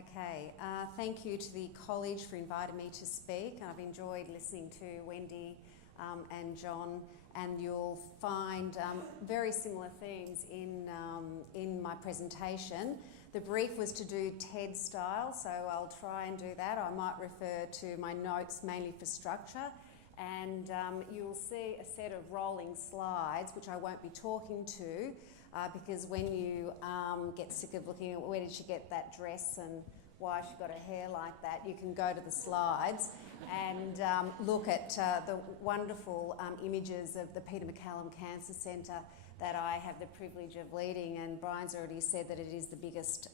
Okay, thank you to the college for inviting me to speak. I've enjoyed listening to Wendy and John, and you'll find very similar themes in my presentation. The brief was to do TED style, so I'll try and do that. I might refer to my notes mainly for structure, and you'll see a set of rolling slides, which I won't be talking to, because when you get sick of looking at where did she get that dress and why she got her hair like that, you can go to the slides and look at the wonderful images of the Peter MacCallum Cancer Centre that I have the privilege of leading, and Brian's already said that it is the biggest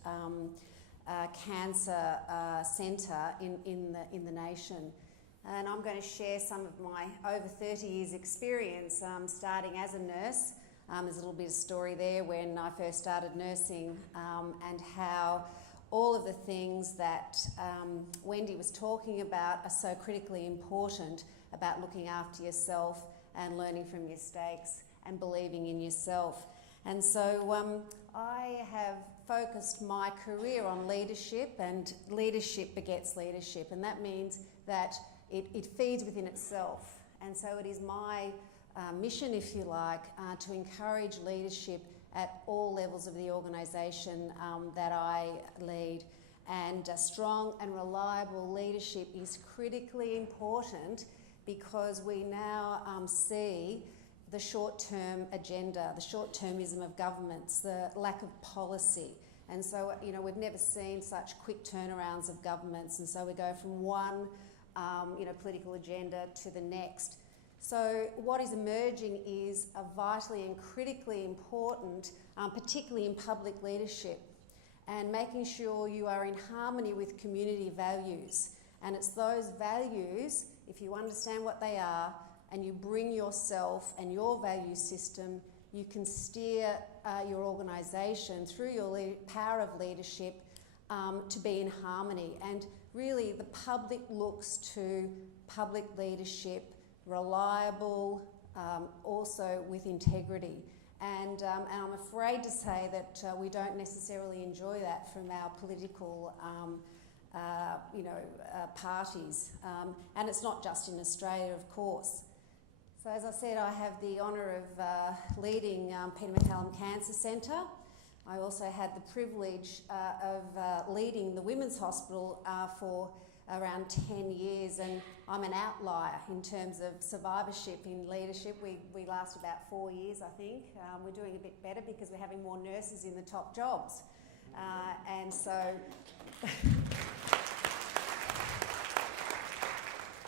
cancer centre in the nation. And I'm going to share some of my over 30 years experience starting as a nurse. There's a little bit of story there when I first started nursing and how all of the things that Wendy was talking about are so critically important about looking after yourself and learning from mistakes and believing in yourself. And so I have focused my career on leadership, and leadership begets leadership, and that means that it feeds within itself. And so it is my mission, if you like, to encourage leadership at all levels of the organisation that I lead. And strong and reliable leadership is critically important because we now see the short-term agenda, the short-termism of governments, the lack of policy. And so, you know, we've never seen such quick turnarounds of governments, and so we go from one, political agenda to the next. So what is emerging is a vitally and critically important, particularly in public leadership, and making sure you are in harmony with community values. And it's those values, if you understand what they are, and you bring yourself and your value system, you can steer your organisation through your power of leadership to be in harmony. And really the public looks to public leadership, reliable, also with integrity. And I'm afraid to say that we don't necessarily enjoy that from our political parties. And it's not just in Australia, of course. So as I said, I have the honour of leading Peter MacCallum Cancer Centre. I also had the privilege of leading the Women's Hospital for around 10 years, and I'm an outlier in terms of survivorship in leadership. We last about 4 years, I think. We're doing a bit better because we're having more nurses in the top jobs. And so...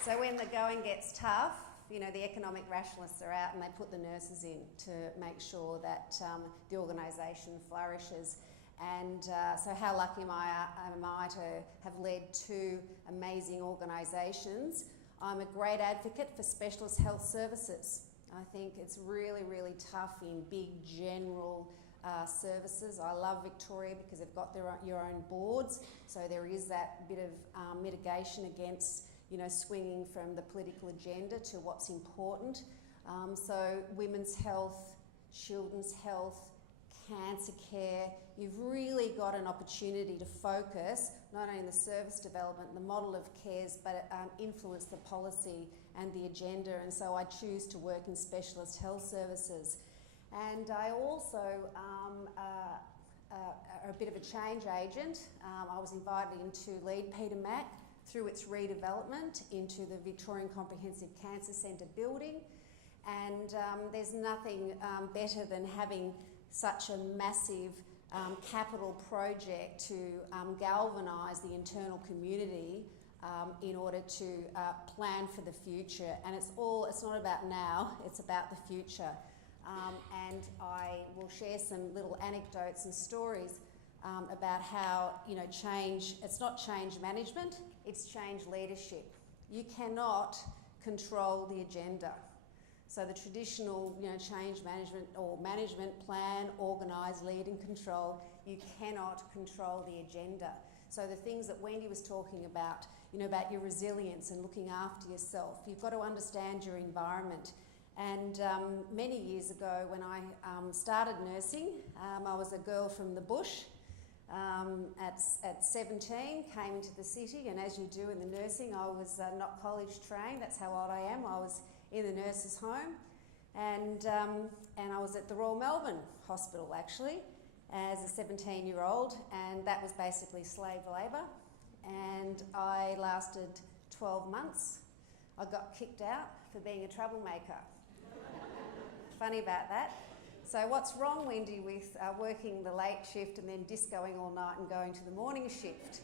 So when the going gets tough, you know, the economic rationalists are out and they put the nurses in to make sure that the organisation flourishes. And so how lucky am I to have led two amazing organisations. I'm a great advocate for specialist health services. I think it's really, really tough in big general services. I love Victoria because they've got your own boards, so there is that bit of mitigation against, you know, swinging from the political agenda to what's important. So women's health, children's health, cancer care, you've really got an opportunity to focus not only on the service development, the model of cares, but influence the policy and the agenda. And so I choose to work in specialist health services. And I also are a bit of a change agent. I was invited in to lead Peter Mac through its redevelopment into the Victorian Comprehensive Cancer Centre building. And there's nothing better than having such a massive capital project to galvanise the internal community in order to plan for the future. And it's not about now, it's about the future. And I will share some little anecdotes and stories about how, you know, change, it's not change management, it's change leadership. You cannot control the agenda. So the traditional, you know, change management or management plan, organise, lead and control, you cannot control the agenda. So the things that Wendy was talking about, you know, about your resilience and looking after yourself, you've got to understand your environment. And many years ago when I started nursing, I was a girl from the bush. At 17, came into the city, and as you do in the nursing, I was not college trained. That's how old I am. I was in the nurses' home, and I was at the Royal Melbourne Hospital actually as a 17-year-old, and that was basically slave labour. And I lasted 12 months. I got kicked out for being a troublemaker. Funny about that. So what's wrong, Wendy, with working the late shift and then discoing all night and going to the morning shift?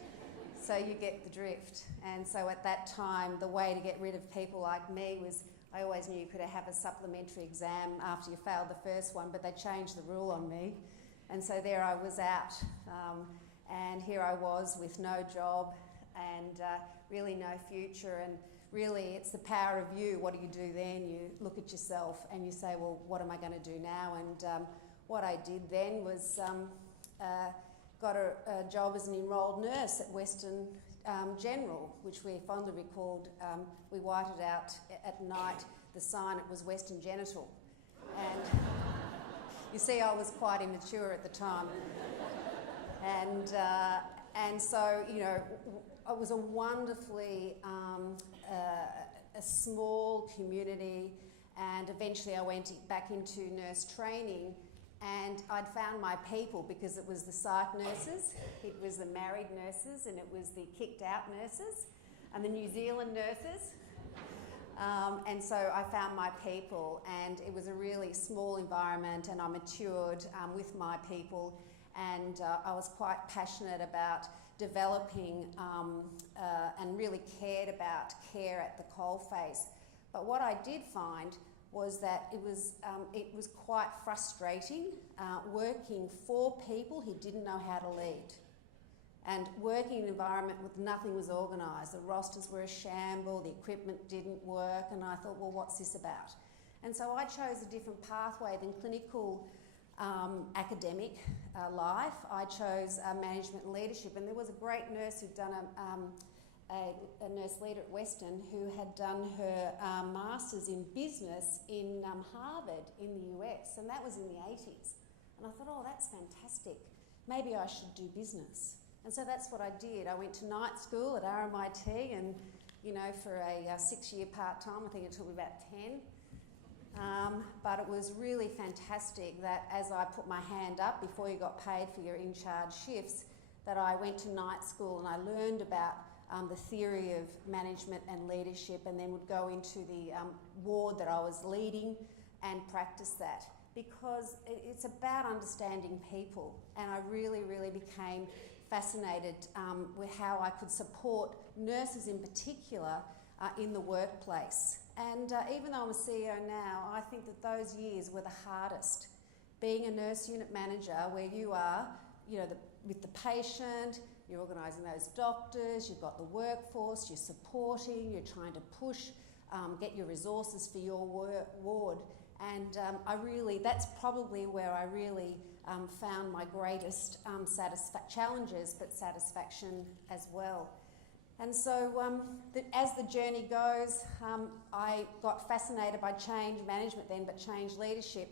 So you get the drift. And so at that time, the way to get rid of people like me was, I always knew you could have a supplementary exam after you failed the first one, but they changed the rule on me. And so there I was out, and here I was with no job and really no future. And really, it's the power of you. What do you do then? You look at yourself and you say, well, what am I going to do now? And what I did then was got a job as an enrolled nurse at Western General, which we fondly recalled. We whited out at night the sign, it was Western Genital. And you see, I was quite immature at the time. And so, you know, it was a wonderfully a small community, and eventually I went back into nurse training, and I'd found my people because it was the psych nurses, it was the married nurses, and it was the kicked out nurses, and the New Zealand nurses. And so I found my people, and it was a really small environment, and I matured with my people, and I was quite passionate about developing and really cared about care at the coalface. But what I did find was that it was quite frustrating working for people who didn't know how to lead, and working in an environment with nothing was organised. The rosters were a shamble, the equipment didn't work, and I thought, well, what's this about? And so I chose a different pathway than clinical academic life. I chose management and leadership, and there was a great nurse who'd done a nurse leader at Western who had done her master's in business in Harvard in the US, and that was in the 80s. And I thought, oh, that's fantastic. Maybe I should do business. And so that's what I did. I went to night school at RMIT, and, you know, for a 6-year part-time, I think it took me about 10. But it was really fantastic that as I put my hand up before you got paid for your in-charge shifts, that I went to night school and I learned about the theory of management and leadership, and then would go into the ward that I was leading and practice that, because it's about understanding people. And I really, really became fascinated with how I could support nurses in particular in the workplace. And even though I'm a CEO now, I think that those years were the hardest. Being a nurse unit manager, where you are, you know, with the patient, you're organising those doctors, you've got the workforce, you're supporting, you're trying to push, get your resources for your ward. And that's probably where I really found my greatest challenges, but satisfaction as well. And so as the journey goes, I got fascinated by change management then, but change leadership.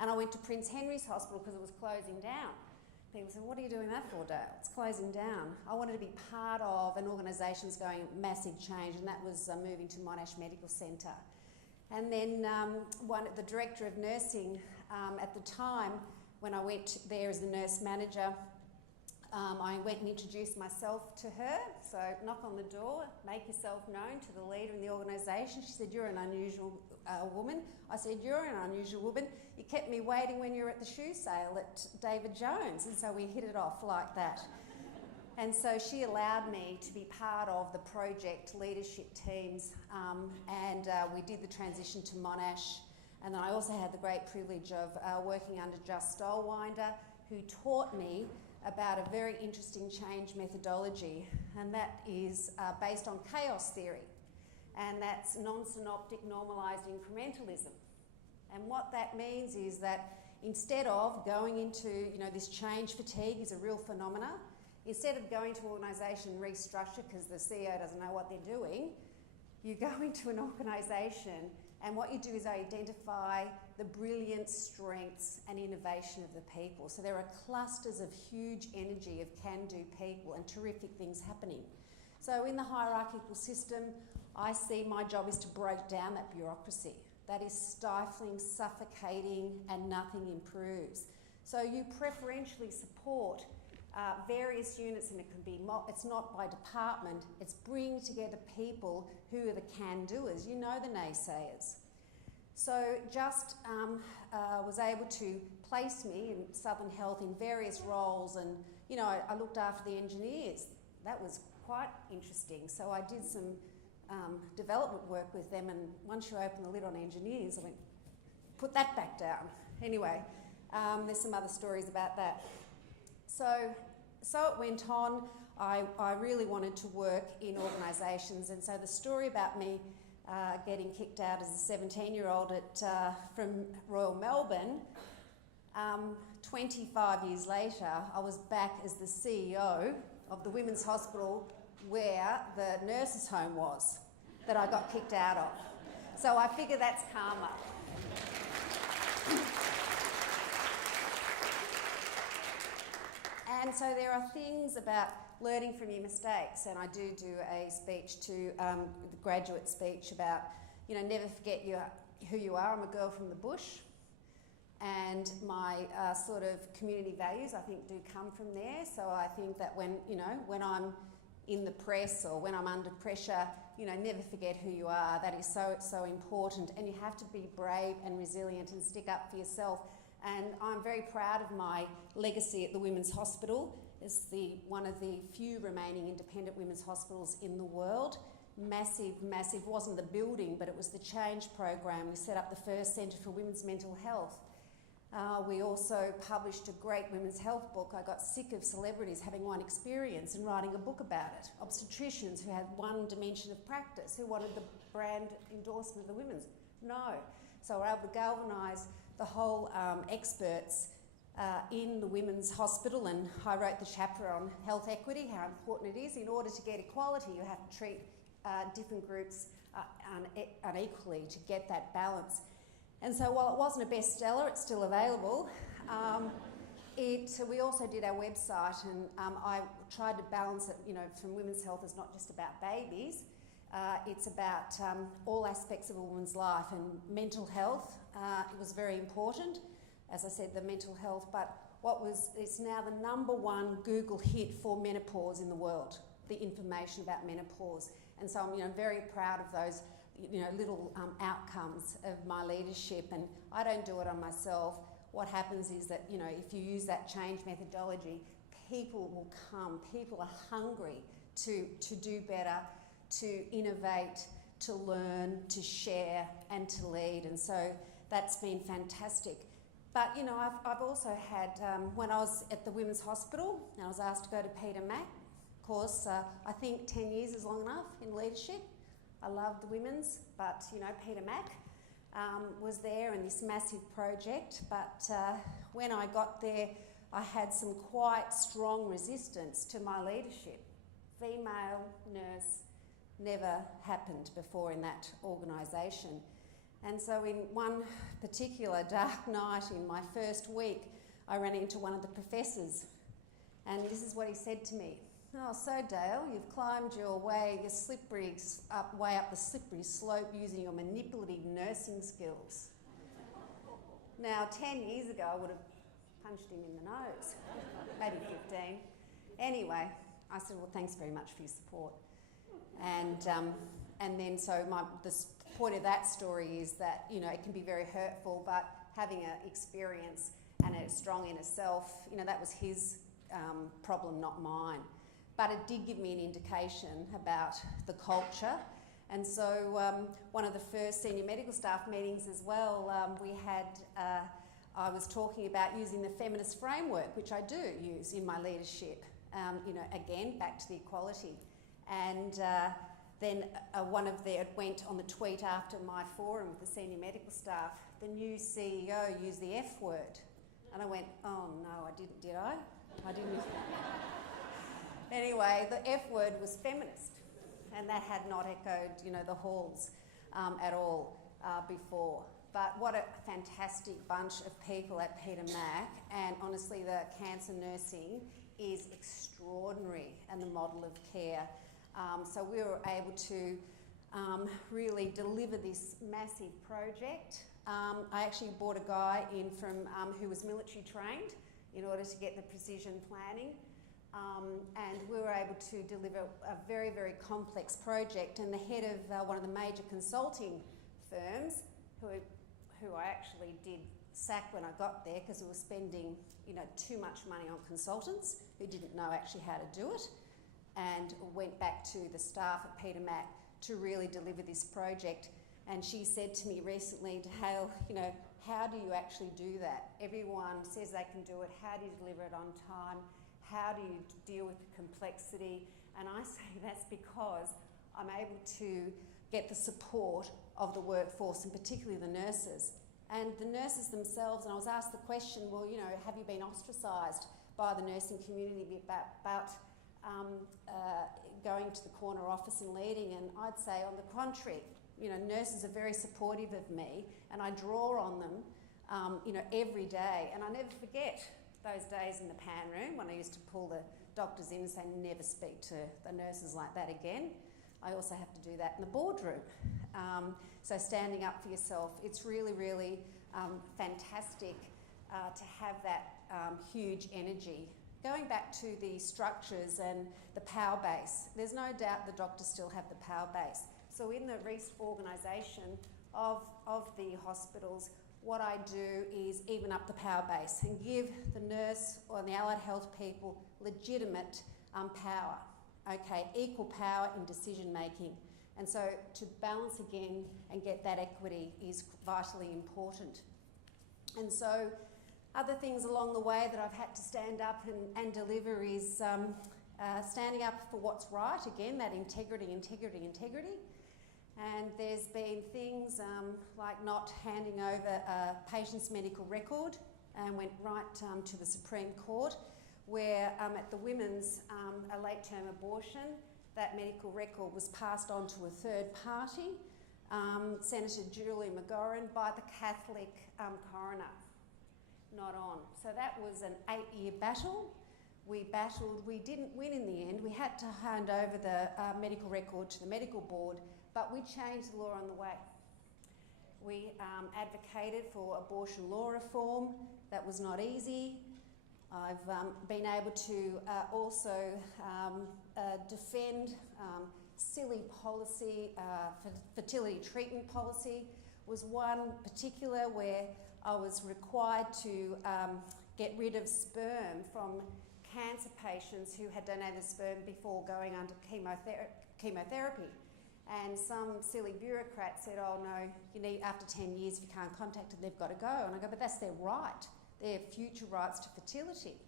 And I went to Prince Henry's Hospital because it was closing down. People said, what are you doing that for, Dale? It's closing down. I wanted to be part of an organisation that's going massive change, and that was moving to Monash Medical Centre. And then the director of nursing at the time, when I went there as the nurse manager, I went and introduced myself to her. So knock on the door, make yourself known to the leader in the organisation. She said, you're an unusual woman. I said, you're an unusual woman. You kept me waiting when you were at the shoe sale at David Jones. And so we hit it off like that. And so she allowed me to be part of the project leadership teams, and we did the transition to Monash. And then I also had the great privilege of working under Just Stolwinder, who taught me about a very interesting change methodology, and that is based on chaos theory, and that's non-synoptic normalised incrementalism. And what that means is that instead of going into, you know, this change fatigue is a real phenomena, instead of going to an organisation and restructure because the CEO doesn't know what they're doing, you go into an organisation and what you do is identify the brilliant strengths and innovation of the people. So there are clusters of huge energy of can-do people and terrific things happening. So in the hierarchical system, I see my job is to break down that bureaucracy. That is stifling, suffocating, and nothing improves. So you preferentially support various units, and it can be, it's not by department, it's bringing together people who are the can-doers, you know, the naysayers. So just was able to place me in Southern Health in various roles, and, you know, I looked after the engineers. That was quite interesting. So I did some development work with them, and once you open the lid on engineers, I went, put that back down. Anyway, there's some other stories about that. So it went on. I really wanted to work in organisations, and so the story about me getting kicked out as a 17-year-old from Royal Melbourne, 25 years later, I was back as the CEO of the women's hospital where the nurses' home was that I got kicked out of. So I figure that's karma. And so there are things about learning from your mistakes, and I do a speech to the graduate speech about, you know, never forget who you are. I'm a girl from the bush, and my sort of community values, I think, do come from there. So I think that when I'm in the press or when I'm under pressure, you know, never forget who you are. That is so important, and you have to be brave and resilient and stick up for yourself. And I'm very proud of my legacy at the Women's Hospital. It's one of the few remaining independent women's hospitals in the world. Massive, wasn't the building, but it was the change program. We set up the first centre for women's mental health. We also published a great women's health book. I got sick of celebrities having one experience and writing a book about it. Obstetricians who had one dimension of practice, who wanted the brand endorsement of the women's. No. So we're able to galvanise the whole experts in the women's hospital, and I wrote the chapter on health equity, how important it is. In order to get equality, you have to treat different groups unequally to get that balance. And so while it wasn't a bestseller, it's still available. We also did our website, and I tried to balance it, you know, from women's health is not just about babies. It's about all aspects of a woman's life, and mental health. It was very important, as I said, the mental health, but it's now the #1 Google hit for menopause in the world, the information about menopause. And so I'm, you know, very proud of those, you know, little outcomes of my leadership, and I don't do it on myself. What happens is that, you know, if you use that change methodology, people will come. People are hungry to do better, to innovate, to learn, to share, and to lead. And so that's been fantastic. But, you know, I've also had, when I was at the Women's Hospital, I was asked to go to Peter Mac. Of course, I think 10 years is long enough in leadership. I love the women's, but, you know, Peter Mac was there in this massive project. But when I got there, I had some quite strong resistance to my leadership. Female nurse never happened before in that organisation. And so in one particular dark night in my first week, I ran into one of the professors, and this is what he said to me. "Oh, so Dale, you've climbed your way, way up the slippery slope using your manipulative nursing skills." Now, 10 years ago, I would have punched him in the nose, maybe 15. Anyway, I said, "Well, thanks very much for your support." And then so the point of that story is that, you know, it can be very hurtful, but having an experience and a strong inner self, you know, that was his problem, not mine. But it did give me an indication about the culture. And so one of the first senior medical staff meetings as well, I was talking about using the feminist framework, which I do use in my leadership, you know, again, back to the equality. And then it went on the tweet after my forum with the senior medical staff, the new CEO used the F word. And I went, "Oh no, I didn't, did I? I didn't." Anyway, the F word was feminist, and that had not echoed, you know, the halls at all before. But what a fantastic bunch of people at Peter Mac, and honestly the cancer nursing is extraordinary, and the model of care. So we were able to really deliver this massive project. I actually brought a guy in from who was military trained in order to get the precision planning. And we were able to deliver a very, very complex project. And the head of one of the major consulting firms, who I actually did sack when I got there because we were spending, too much money on consultants who didn't know actually how to do it, and went back to the staff at Peter Mac to really deliver this project. And she said to me recently, Hale, how do you actually do that? Everyone says they can do it. How do you deliver it on time? How do you deal with the complexity? And I say that's because I'm able to get the support of the workforce, and particularly the nurses. And the nurses themselves, and I was asked the question, well, have you been ostracised by the nursing community about going to the corner office and leading? And I'd say on the contrary, nurses are very supportive of me, and I draw on them, every day. And I never forget those days in the pan room when I used to pull the doctors in and say, never speak to the nurses like that again. I also have to do that in the boardroom. So standing up for yourself, it's really, really fantastic to have that huge energy. Going back to the structures and the power base, there's no doubt the doctors still have the power base. So in the reorganisation of the hospitals, what I do is even up the power base and give the nurse or the allied health people legitimate power, equal power in decision making. And so to balance again and get that equity is vitally important. And so other things along the way that I've had to stand up and deliver is standing up for what's right, again, that integrity. And there's been things like not handing over a patient's medical record, and went right to the Supreme Court, where at the women's a late-term abortion, that medical record was passed on to a third party, Senator Julie McGorran, by the Catholic coroner, not on. So that was an 8-year battle. We battled, we didn't win in the end. We had to hand over the medical record to the medical board, but we changed the law on the way. We advocated for abortion law reform. That was not easy. I've been able to also defend silly policy. Fertility treatment policy was one particular where I was required to get rid of sperm from cancer patients who had donated sperm before going under chemotherapy. And some silly bureaucrat said, oh no, after 10 years if you can't contact them, they've got to go. And I go, but that's their right. Their future rights to fertility.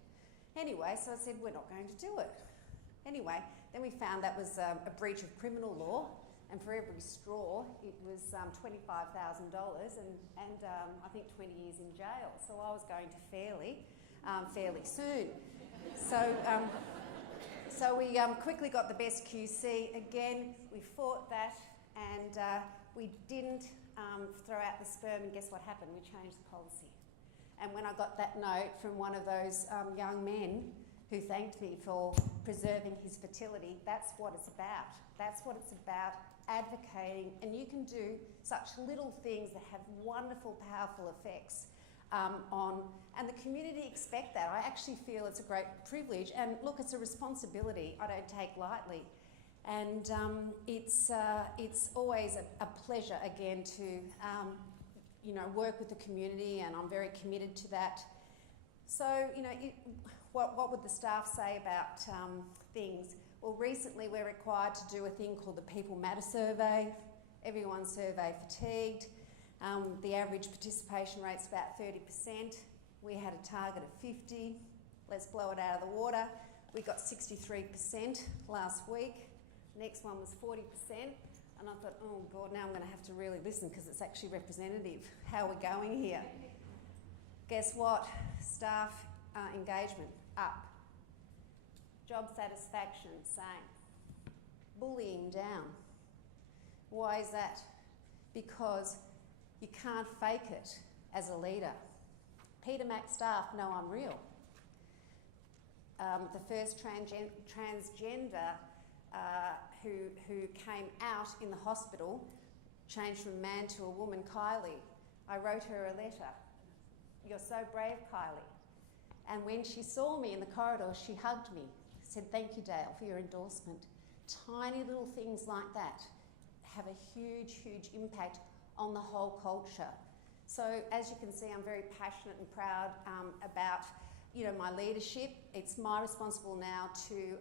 Anyway, so I said, we're not going to do it. Anyway, then we found that was a breach of criminal law, and for every straw, it was $25,000 and I think 20 years in jail. So I was going to fairly soon. So we quickly got the best QC. Again, we fought that, and we didn't throw out the sperm, and guess what happened? We changed the policy. And when I got that note from one of those young men who thanked me for preserving his fertility, that's what it's about. That's what it's about, advocating. And you can do such little things that have wonderful, powerful effects and the community expect that. I actually feel it's a great privilege. And look, it's a responsibility I don't take lightly. And it's always a pleasure, again, to work with the community, and I'm very committed to that. So, what would the staff say about things? Well, recently we're required to do a thing called the People Matter survey. Everyone's survey fatigued. The average participation rate's about 30%. We had a target of 50. Let's blow it out of the water. We got 63% last week. Next one was 40%. And I thought, oh God, now I'm going to have to really listen because it's actually representative. How we're going here. Guess what? Staff engagement, up. Job satisfaction, same. Bullying, down. Why is that? Because You can't fake it as a leader. Peter Mac staff know I'm real. The first transgender who came out in the hospital, changed from man to a woman, Kylie. I wrote her a letter. You're so brave, Kylie. And when she saw me in the corridor, she hugged me, said, thank you, Dale, for your endorsement. Tiny little things like that have a huge, huge impact on the whole culture. So as you can see, I'm very passionate and proud about my leadership. It's my responsible now to,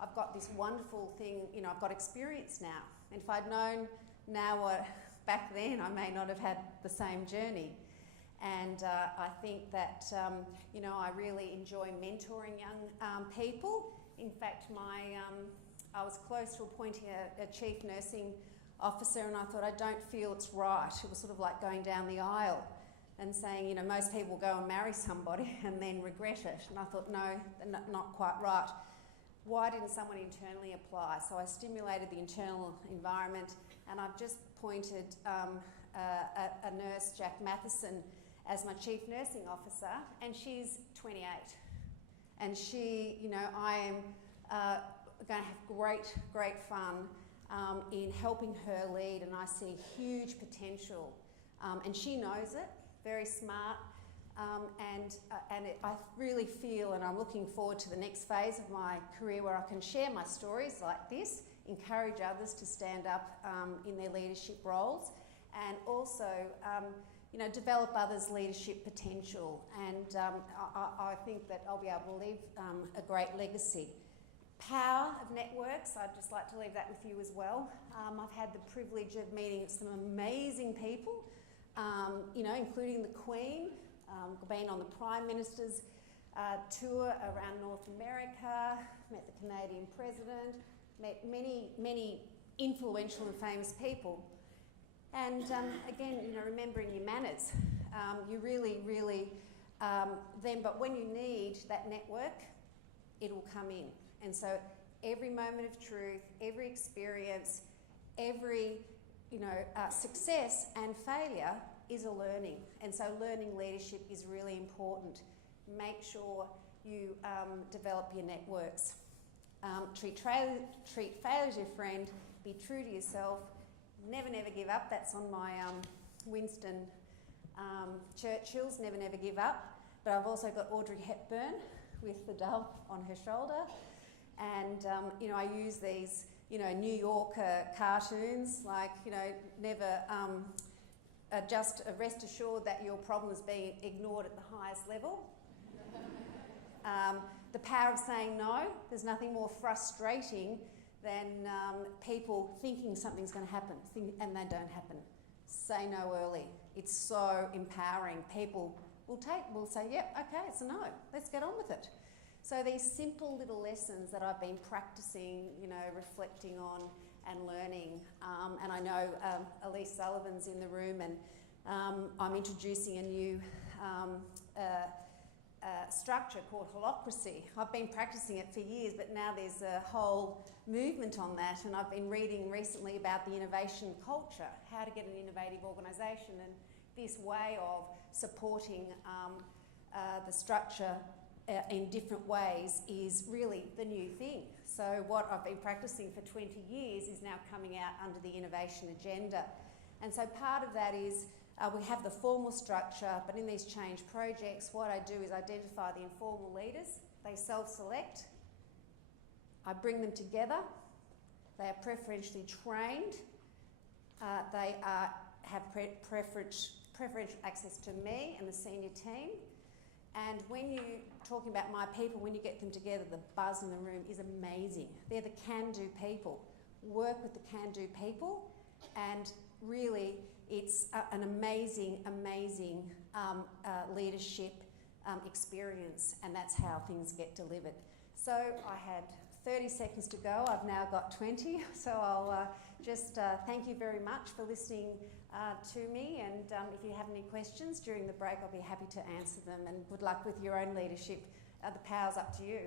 I've got this wonderful thing, I've got experience now. And if I'd known now what back then, I may not have had the same journey. And I think that, I really enjoy mentoring young people. In fact, I was close to appointing a chief nursing officer, and I thought, I don't feel it's right. It was sort of like going down the aisle and saying, most people go and marry somebody and then regret it. And I thought, no, not quite right. Why didn't someone internally apply? So I stimulated the internal environment, and I've just appointed a nurse, Jack Matheson, as my chief nursing officer, and she's 28. And she, I am going to have great fun in helping her lead, and I see huge potential. And she knows it, very smart, I really feel, and I'm looking forward to the next phase of my career where I can share my stories like this, encourage others to stand up in their leadership roles, and also develop others' leadership potential. And I think that I'll be able to leave a great legacy. Power of networks, I'd just like to leave that with you as well. I've had the privilege of meeting some amazing people, including the Queen. Been on the Prime Minister's tour around North America, met the Canadian President, met many influential and famous people. And again, remembering your manners. You really, but when you need that network, it will come in. And so every moment of truth, every experience, every success and failure is a learning. And so learning leadership is really important. Make sure you develop your networks. Treat failure as your friend, be true to yourself, never give up. That's on my Winston Churchill's Never Give Up. But I've also got Audrey Hepburn with the dove on her shoulder. And, I use these, New York cartoons, like, never, just rest assured that your problem is being ignored at the highest level. The power of saying no. There's nothing more frustrating than people thinking something's going to happen and they don't happen. Say no early. It's so empowering. People will say, yep, okay, it's a no. Let's get on with it. So these simple little lessons that I've been practicing, reflecting on and learning. And I know Elise Sullivan's in the room, and I'm introducing a new structure called holacracy. I've been practicing it for years, but now there's a whole movement on that, and I've been reading recently about the innovation culture, how to get an innovative organisation, and this way of supporting the structure in different ways is really the new thing. So what I've been practicing for 20 years is now coming out under the innovation agenda. And so part of that is we have the formal structure, but in these change projects, what I do is identify the informal leaders. They self-select. I bring them together. They are preferentially trained. They have preferential access to me and the senior team. And when you're talking about my people, when you get them together, the buzz in the room is amazing. They're the can-do people. Work with the can-do people, and really it's an amazing leadership experience, and that's how things get delivered. So I had 30 seconds to go. I've now got 20, so I'll just thank you very much for listening to me, and if you have any questions during the break, I'll be happy to answer them, and good luck with your own leadership. The power's up to you.